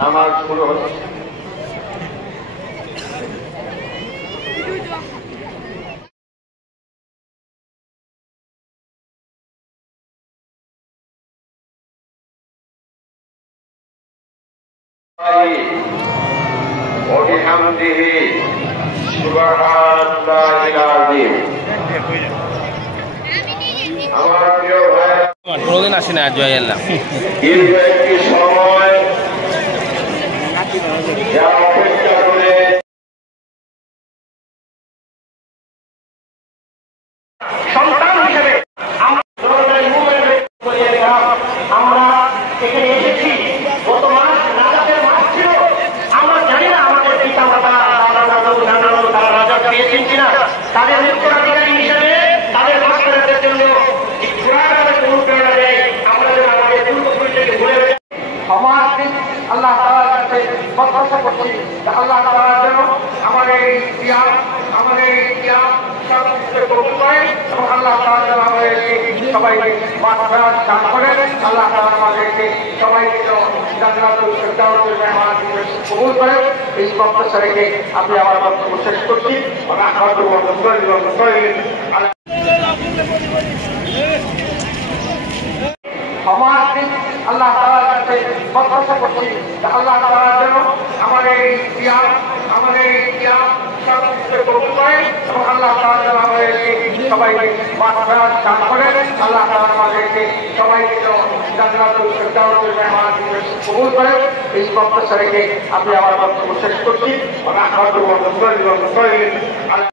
নামাজ শুরু হচ্ছে। وبحمده سبحان الله العظيم আমার প্রিয় ভাই কোনদিন আসি না জয় আল্লাহ দীর্ঘ একটি সময় যারা অপেক্ষা করে সন্তান হিসেবে আমরা এখানে এসেছি। গত মাস রাজাদের মাস ছিল, আমরা জানি না আমাদের পিতা মাতা তারা রাজা পেয়েছেন কিনা। তাদের উত্তরাধিকারী হিসেবে তাদের বাচ্চাদের জন্য অনুপ্রেরণা দেয়। আমরা যেন আমাদের পূর্বপুরুষকে ভুলে সমাজ আল্লাহ তাআলার কাছে প্রত্যাশা করছি, আল্লাহ তাআলা যেন আমাদের এই ইতিহাস কবুল করেন এবং আল্লাহ তাআলা যেন আমাদেরকে সবাইকে মাগফিরাত দান করেন। আল্লাহ তাআলা আমাদেরকে সবাইকে জান্নাতুল ফিরদাউসের মেহমান কবুল করেন। এই প্রত্যাশা রেখে আমি আমার বক্তব্য শেষ করছি। সমাজ আল্লাহ তাআলার কাছে প্রত্যাশা করছি, আল্লাহ তাআলা যেন আমাদের এই ইতিহাস কবুল করেন এবং আল্লাহ তাআলা যেন আমাদেরকে সবাইকে মাগফিরাত দান করেন। আল্লাহ তাআলা আমাদেরকে সবাইকে জান্নাতুল ফিরদাউসের মেহমান কবুল করেন। এই প্রত্যাশা রেখে আমি আমার বক্তব্য শেষ করছি।